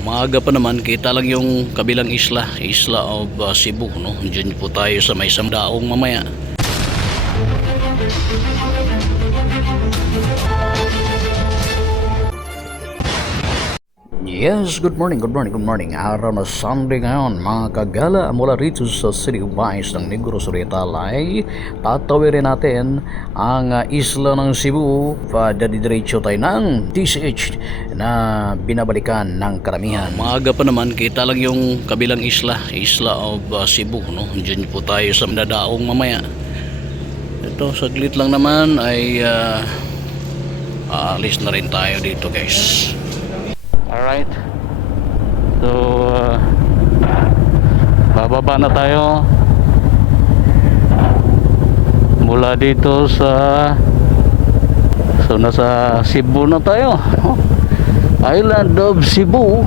Maaga pa naman, kita lang yung kabilang isla of Cebu, no? Diyan po tayo sa may Samdaong mamaya. Yes, good morning, good morning, good morning. Araw na Sunday ngayon, mga kagala, mula rito sa City of Vice ng Negros Oriental ay tatawirin natin ang isla ng Cebu. Dadidiretso tayo ng DCH na binabalikan ng karamihan. Maaga pa naman, kita lang yung kabilang isla of Cebu, no? Diyan po tayo sa Dadaong mamaya. Ito, saglit lang naman ay aalis na rin tayo dito, guys. Alright, so bababa na tayo mula dito nasa Cebu na tayo, Island of Cebu,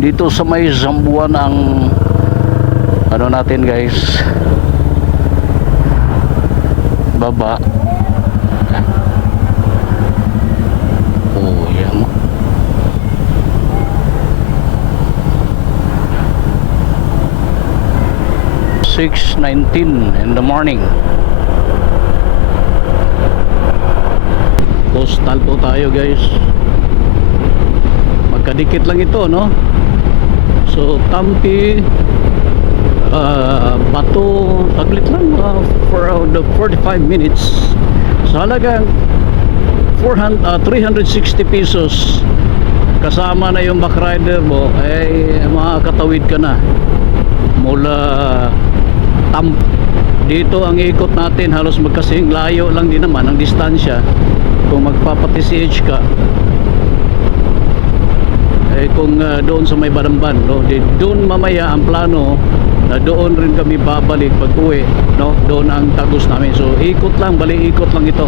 dito sa may Zamboanga ang ano natin, guys, baba. Oh, yan. 6:19 in the morning. Postal po tayo, guys. Magkadikit lang ito, no? So Tampi, Bato, taglit lang, for around 45 minutes. Sa halagang 360 pesos kasama na yung back rider mo, ay makakatawid ka na mula dito. Ang ikot natin halos magkasing layo lang din naman ang distansya kung magpapati-CH ka, kung doon sa may Baramban, no? Doon mamaya ang plano na doon rin kami babalik pag uwi, no? Doon ang tagos namin. So ikot lang, bali-ikot lang ito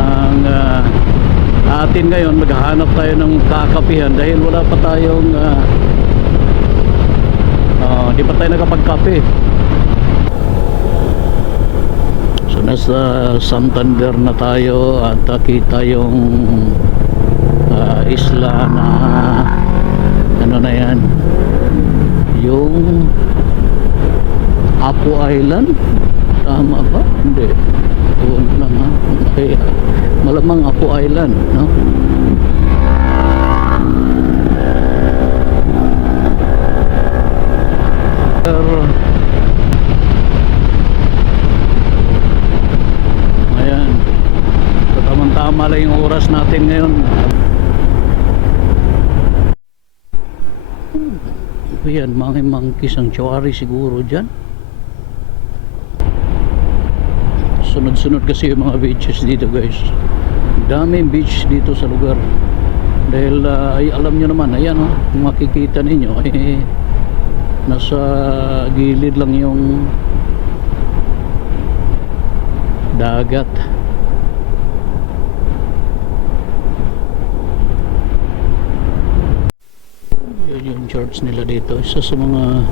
ang atin ngayon. Maghahanap tayo ng kakapihan dahil wala pa tayong di pa tayo nakapagkape. So nasa Santander na tayo at kita yung isla na ano na yan, yung Apo Island, tama ba? Hindi, doon lang, ha? Okay. Malamang Apo Island, no? Ayan, so tamang-tama lang yung oras natin ngayon. Ayan, mga monkeys ang sanctuary siguro dyan. Sunod-sunod kasi yung mga beaches dito, guys. Daming beach dito sa lugar. Dahil ay alam nyo naman, ayan, kung makikita ninyo, nasa gilid lang yung dagat. Yung church nila dito, isa sa mga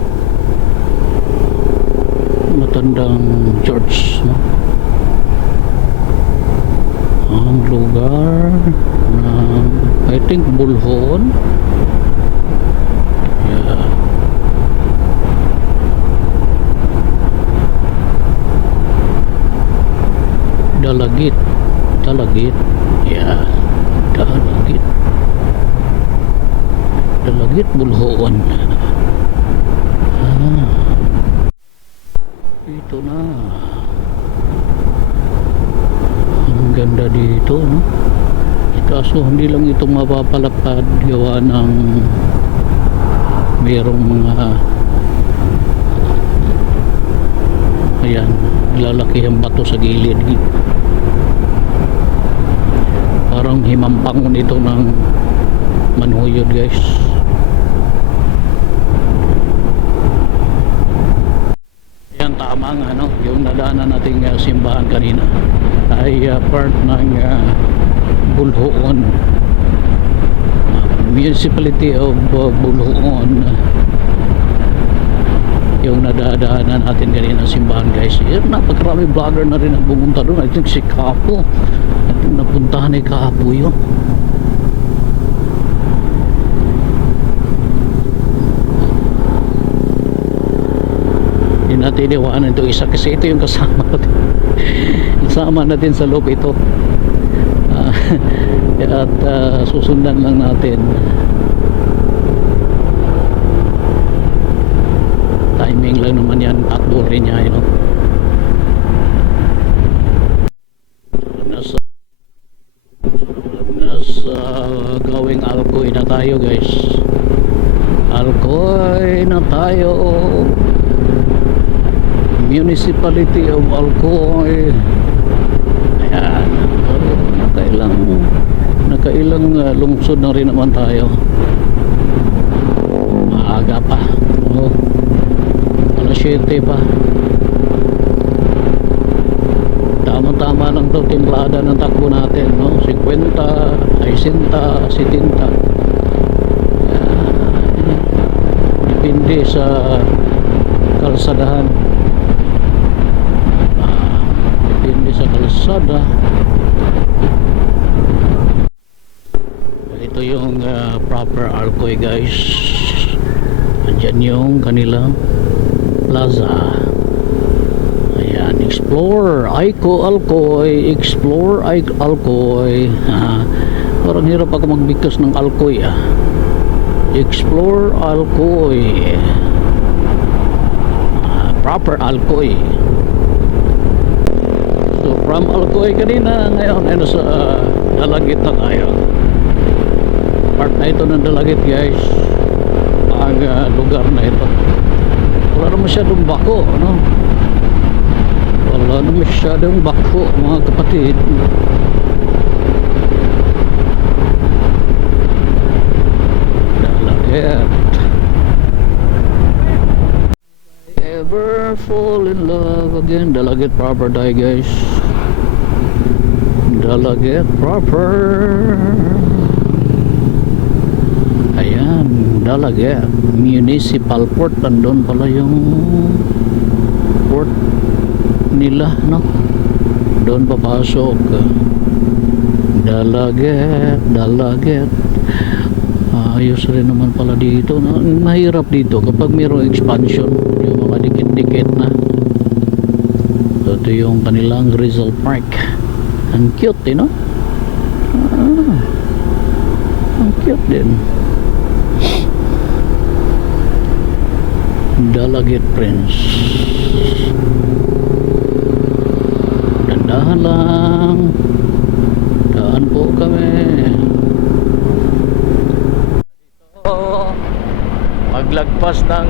matandang church, no? Ang lugar ng, I think, Bulhoon. Yeah. Dalagit, yeah, Dalagit, Bulhoon. Ito na, ang ganda dito, no? Kaso hindi lang ito mapapalapad, gawa ng mayroong mga, ayan, lalaki ang bato sa gilid. Parang himampangon ito ng manhuyod, guys. Yan, tama nga, no? Yung nadaanan nating simbahan kanina ay part ng Bulhoon, municipality of Bulhoon, yung nadadaanan natin kanina simbahan, guys. Napakarami vlogger na rin ang pumunta doon. I think si Kapo, napuntahan ni Kapo yun. natin iwanan ito isa kasi ito yung kasama natin. Kasama natin sa loob ito. At susundan lang natin. Timing lang naman yan, takbo rin niya, you know? Nasa gawing Alcoy na tayo, guys. Alcoy na tayo. Municipality of Alcoy. Ayan. Nakailang lungsod na rin naman tayo. Maaga pa. Alas 7 pa. Tama-tama lang to timplada ng takbo natin, no? 50, 60, 70. Depende sa kalsadahan. Depende sa kalsada. Ito yung proper Alcoy, guys. Andyan yung kanilang plaza. Ayan, explore Alcoy, explore Alcoy. Parang hirap ako magbigkas ng Alcoy, Explore Alcoy. Proper Alcoy. So from Alcoy kanina, ngayon ay nasa Dalagit na tayo. Part na ito ng Dalagit, guys. Ang lugar na ito. Wala na masyadong bako, no? Wala na masyadong bako, mga kapatid. Dalagit. Ever fall in love again? Dalagit proper tayo, guys. Dalagit proper. Ayan, Dalagit Municipal Port. Andun pala yung port nila, no? Doon papasok. Dalagit. Ayos rin naman pala dito, no? Mahirap dito kapag mayroong expansion, yung mga dikit-dikit na. So, ito yung kanilang Rizal Park. Ang cute, no? Ang cute din. Dalagit Prince. Dandahan lang. Daan po kami. Paglagpas ng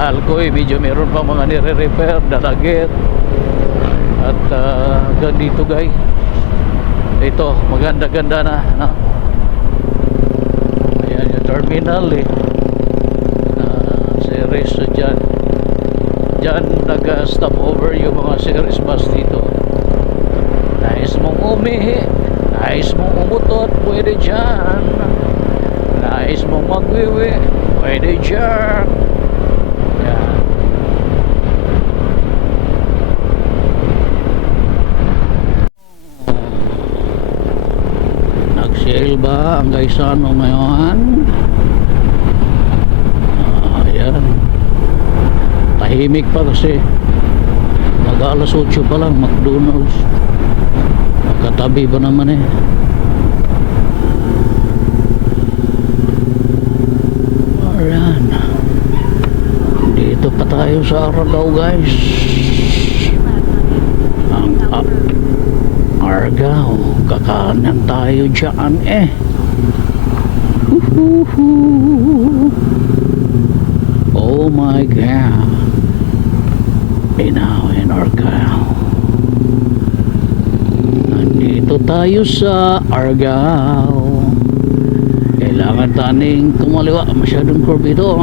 Alcoy, medyo meron pa mga nire-repair. Dalagit. At hanggang dito, guys. Ito, maganda-ganda na, no? Ayan yung terminal, series dyan nag-stop over yung mga series bus dito. Nais mong umihi, nais mong umutot, pwede dyan. Nais mong magwiwi, pwede dyan. Yan. Nag-sale ba ang Gaisano ngayon? Ayan, tahimik pa kasi mag-alas 8 pa lang. McDonald's magkatabi ba naman Ayan, dito pa tayo sa Argao, guys. Ang Argao, kakanan tayo dyan Oh my God. Now in Argao. Nandito tayo sa Argao. Kailangan taning kumaliwa. Masyadong curve ito,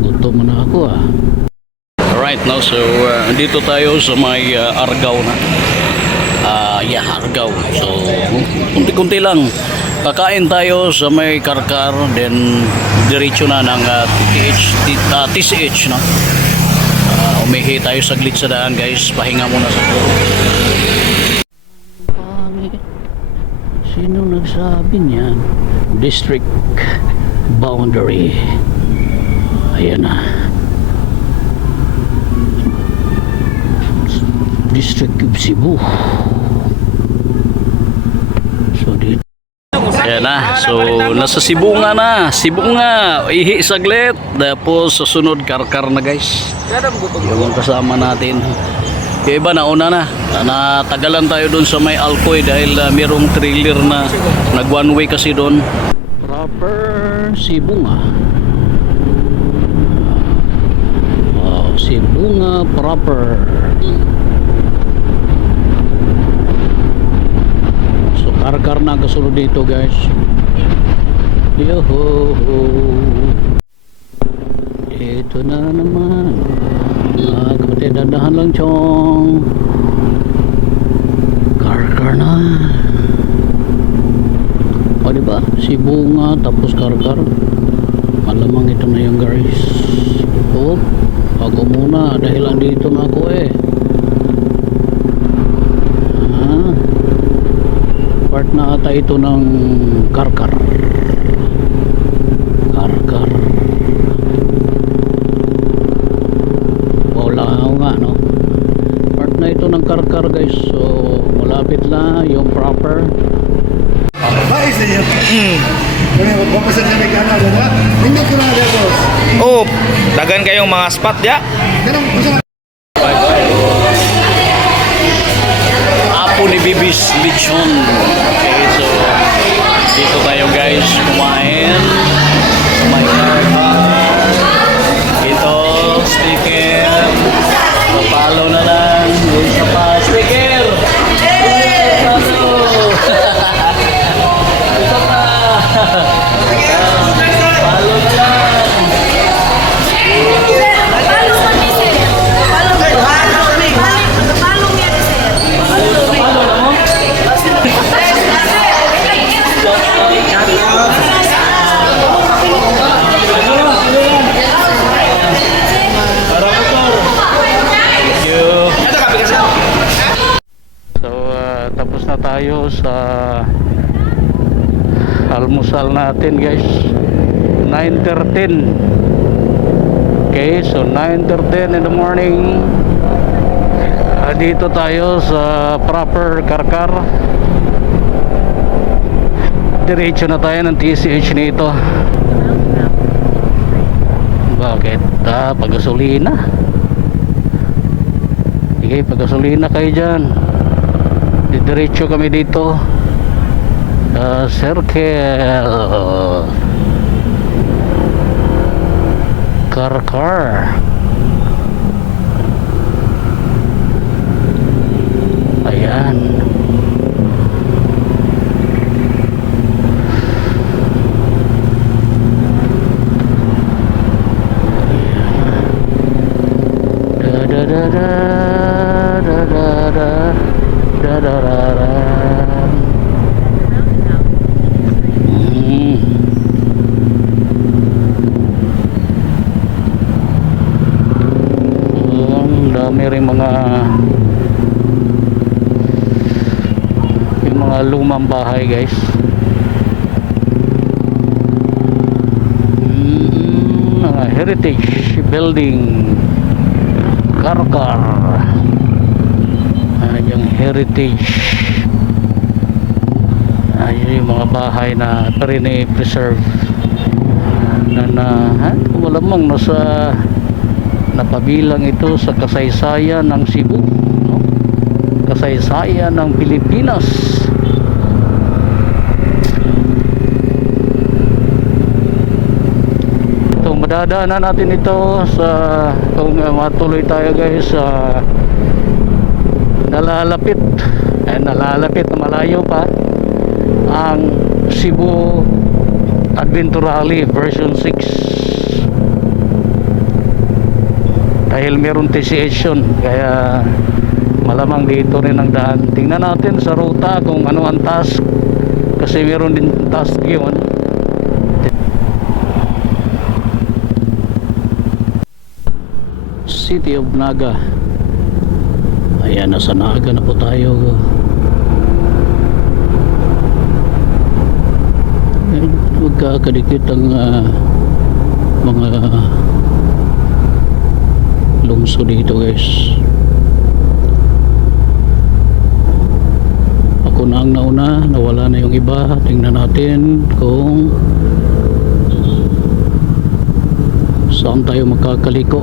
Gutom na ako, Alright, now so dito tayo sa may Argao na. Argao. So kunti-kunti lang. Kakain tayo sa may Karkar, then diretso na ng TCH, no? Umihi tayo saglit sa daan, guys. Pahinga muna sa puro. Sino nagsabi niyan? District boundary. Ayan na. District of Cebu. So dito. Ayan na. So nasa Cebu nga na. Cebu nga. Ihi saglit. Tapos sa sunod karkar na guys. Yung kasama natin. Yung iba nauna na. Natagalan tayo doon sa may Alcoy dahil mayroong trailer na nag one way kasi doon. Proper Cebu nga. Cebu nga proper. So karkar na kasunod dito guys. Yoho. Ito na naman. Kapatid, dandahan lang chong. Karkar na. O diba? Cebu nga tapos karkar. Malamang ito na yung guys. Oh, ako muna dahil andito na ako eh. Part na ata ito ng karkar. Karkar. Wala nga no. Part na ito ng karkar guys. So malapit na yung proper. Oh, dagan kayong mga spot ya? Apo ni Bibis Lechon. Okay, so dito tayo guys kumain sa may karkar. Ito, sticker. Papalo na lang. Isa pa, sticker. Isa pa. Palo na lang. Tapos na tayo sa almusal natin guys. 9:13. Okay, so 9:13 in the morning. Dito tayo sa proper karkar. Diretso na tayo ng TCH nito. Bakit? Pagasolina. Sige, pagasolina kayo dyan. Diretso kami dito Circle Karkar. Ayan. Da da da da da da da. Dami rin mga yung mga lumang bahay guys. Mga heritage building Karkar. Yung heritage yung mga bahay na preserve na malamang nasa napabilang ito sa kasaysayan ng Cebu, no? Kasaysayan ng Pilipinas. Ito, madadaanan natin ito sa kung matuloy tayo guys sa nalalapit na malayo pa ang Cebu Adventure Rally version 6 dahil meron TCH yun, kaya malamang dito rin ang daan. Tingnan natin sa ruta kung ano ang task, kasi meron din task yun. City of Naga. Ayan, nasa Naga na po tayo. Huwag ka kadikit ang mga lungsod dito guys. Ako na ang nauna, nawala na yung iba. Tingnan natin kung saan tayo makakaliko.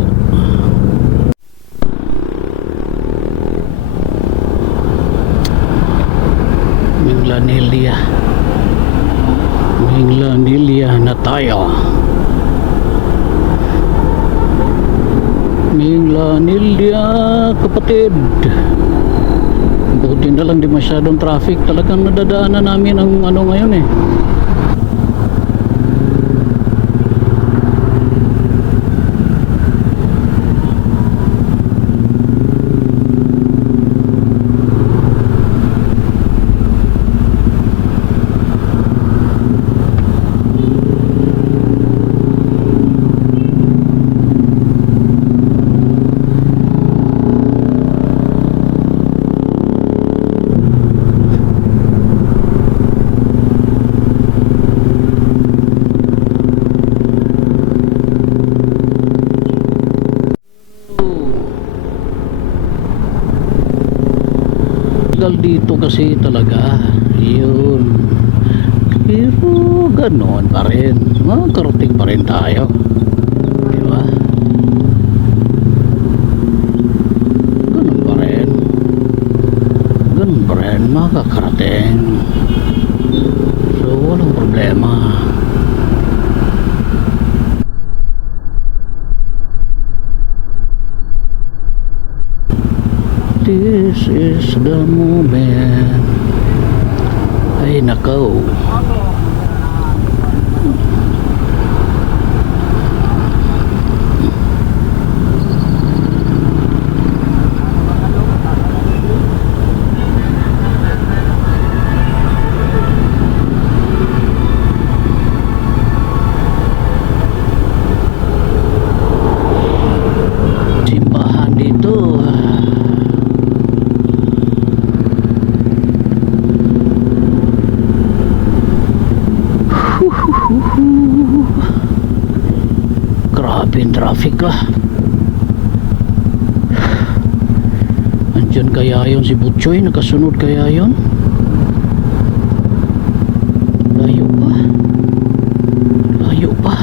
Minglanilya na tayo. Minglanilya kapatid. Buti na lang di masyadong traffic. Talagang nadadaanan namin ang ano ngayon eh. Dito kasi talaga yun, pero ganoon pa rin, makakarating pa rin tayo, di ba? Ganun pa rin makakarating, so walang problema. This is the moment. Ay nakaw. Simbahan dito. Grabe yung traffic Andyan kaya yun si Butchoy, nakasunod kaya yun? Layo pa malayo pa.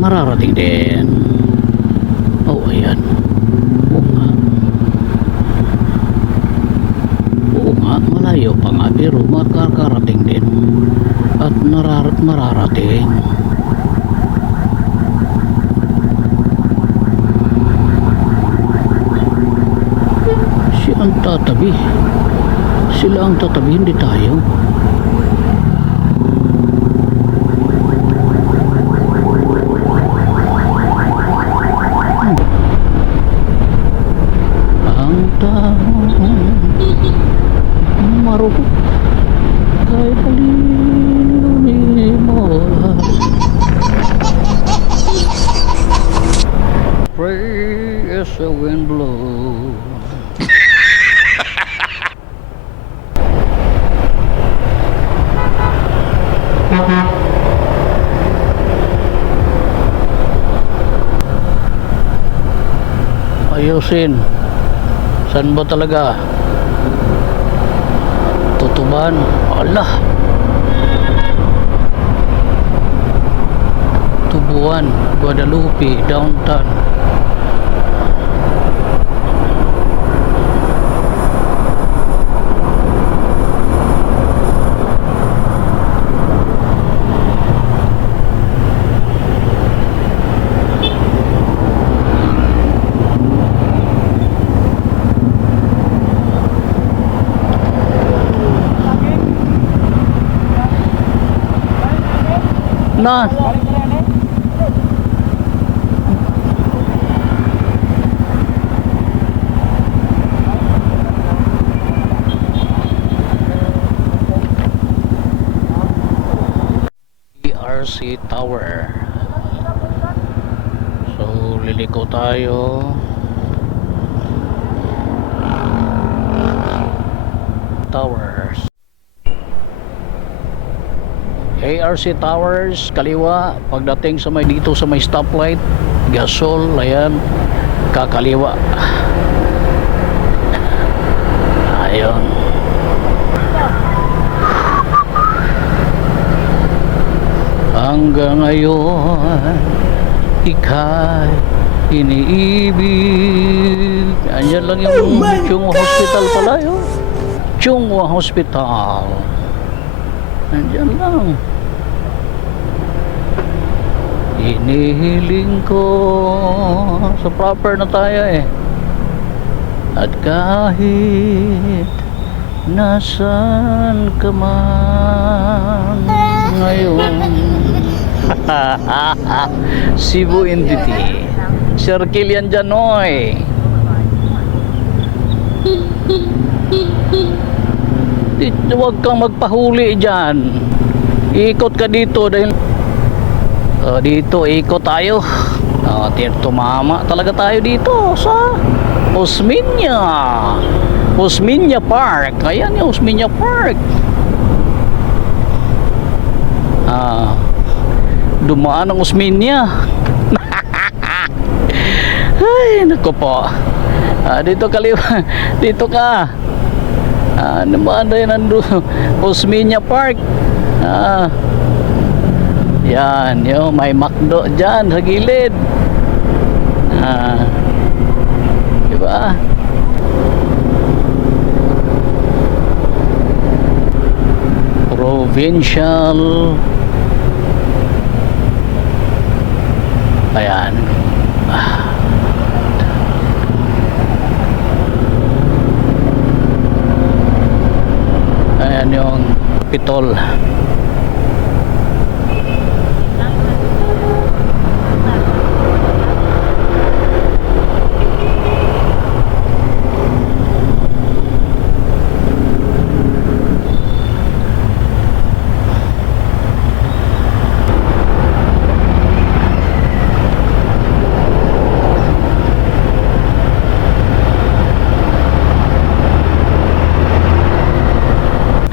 Mararating din. Oh, ayan. Oo nga, malayo pa nga, pero makakarating din. At mararating. Sila ang tatabi, hindi tayo. Marupok kahit palino mo. Pray as the wind blows. Ayusin. Saan ba talaga? Tutuban. Allah. Tubuan, Guadalupe, downtown. Na. We are ARC Tower. So liliko tayo. Towers. ARC Towers, kaliwa. Pagdating sa may dito sa may stoplight, gasol, ayan, kakaliwa. Ayun. Hanggang ngayon, ika'y iniibig. Andyan lang yung Chungwa Hospital pala yun. Chungwa Hospital. Andyan lang. Inihiling ko. So proper na tayo eh. At kahit nasan ka man ngayon. Cebu Entity. Sir Kilian Janoy. Huwag kang magpahuli dyan. Ikot ka dito dahil dito ikot tayo. Tumama talaga tayo dito sa Osmeña. Osmeña Park. Ayan yung Osmeña Park. Dumaan ang Osmeña. Ay, naku po. Dito kaliwa. Dito ka. Naman tayo nandun. Osmeña Park. Yan, yung may McDo dyan sa gilid. Diba? Provincial. Ayan. Ayan yung Pitol.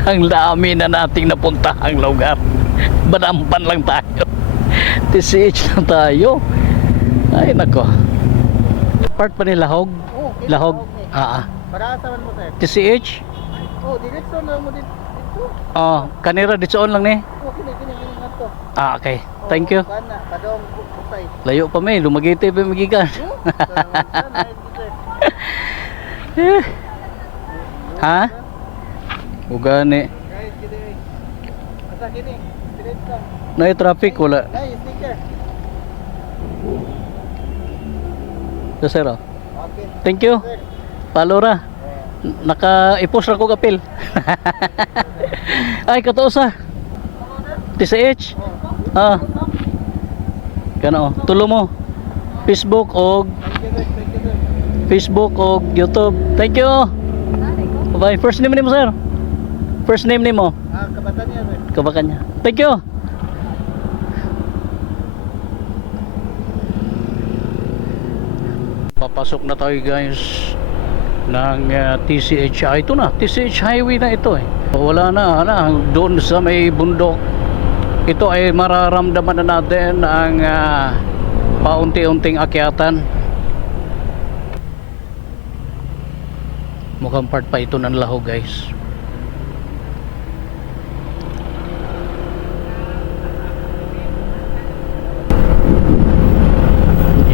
Ang dami na nating napuntahang lugar. Banampan lang tayo. TCH lang tayo. Ay nako. Part pa ni Lahog? Lahog? Para sa mo sir? TCH? Diretso na mo dito. Kanira dito on lang ni. Kini ngadto. Okay. Thank you. Kana kadong butay. Layo pa may, lumagite pa magikan. Ha? Ugani. Guys, kini. Asa kini? Diretso. Nay traffic wala. Ay, sticker. Sir. Okay. Thank you. Palora. Naka-ipos ra ko kapil. Ay katuosa. TCH. Kana tulo mo. Facebook og YouTube. Thank you. Bye. First name nimo sir. First name nimo. Kabatan niya sir. Kabakan niya. Thank you. Papasok na tayo guys ng TCH. Ito na, TCH highway na ito eh. Wala na, doon sa may bundok. Ito ay mararamdaman na natin ang paunti-unting akyatan. Mukhang part pa ito ng Lahog guys.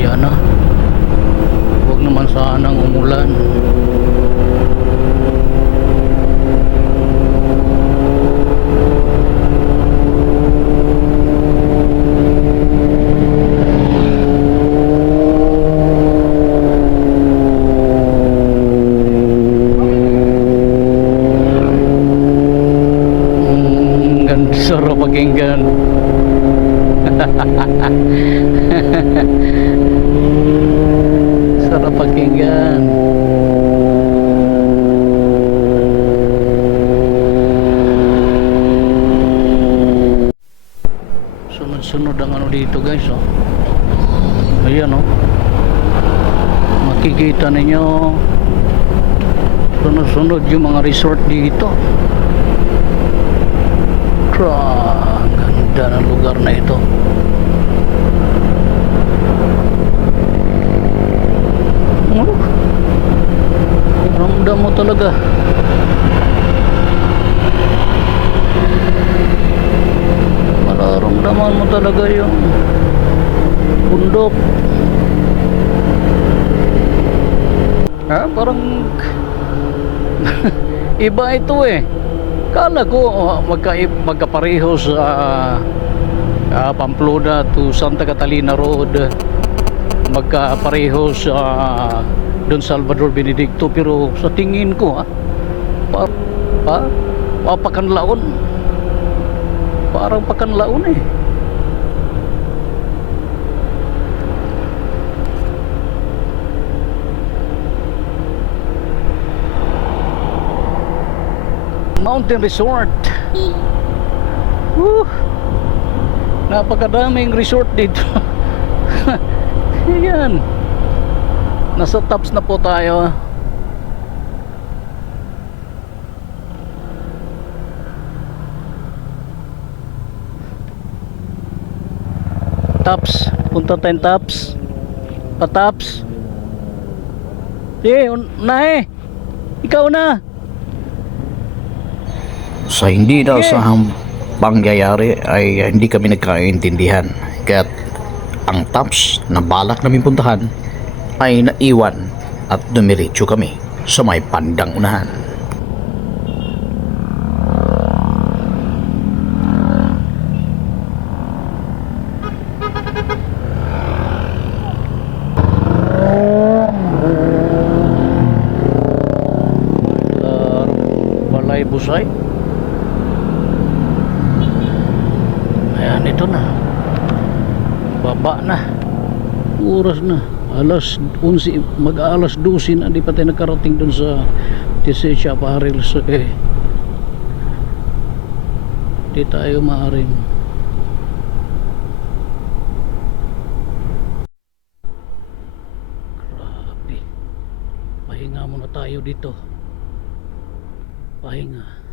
Yan na. Huwag naman sanang umulan. Ganda sarap pakinggan. Sarap pakinggan. So sunod-sunod ang ano dito guys, oh. Ayan, oh. Makikita ninyo sunod-sunod yung mga resort dito. Ang ganda ng lugar na ito. Oh, ramdam mo talaga. Mararamdaman mo talaga yung bundok. Parang iba ito eh. Kala ko magkapareho sa Pamplona to Santa Catalina Road, magkapareho sa Don Salvador Benedicto, pero sa tingin ko pakanlaon, parang pakanlaon eh. Mountain Resort. Napakadaming resort dito. Ayan. Nasa tops na po tayo. Tops. Punta tayong tops. Pa-tops. Unahe. Ikaw na. Sa hindi nasahang pangyayari ay hindi kami nagkaintindihan, kaya't ang tops na balak namin puntahan ay naiwan at dumiretso kami sa may pandang unahan. Balay Busay. Ayan, ito na. Baba na. Oras na. Alas 11, mag-alas 12 na. Di pa tayo nakarating dun sa Tisecha Apparel. So, di tayo maaring. Grabe. Pahinga muna tayo dito. Pahinga.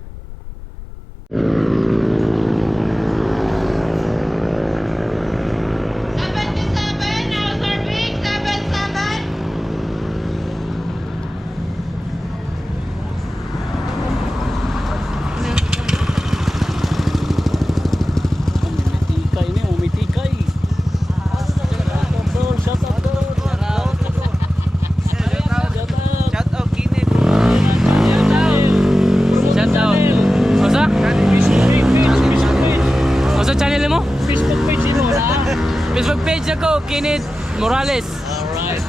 Facebook page ako, Kenneth Morales. Alright.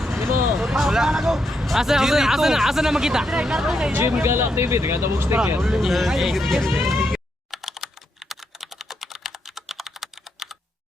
Asa na makita? Jim Gala TV, taga Tabuk Sticker.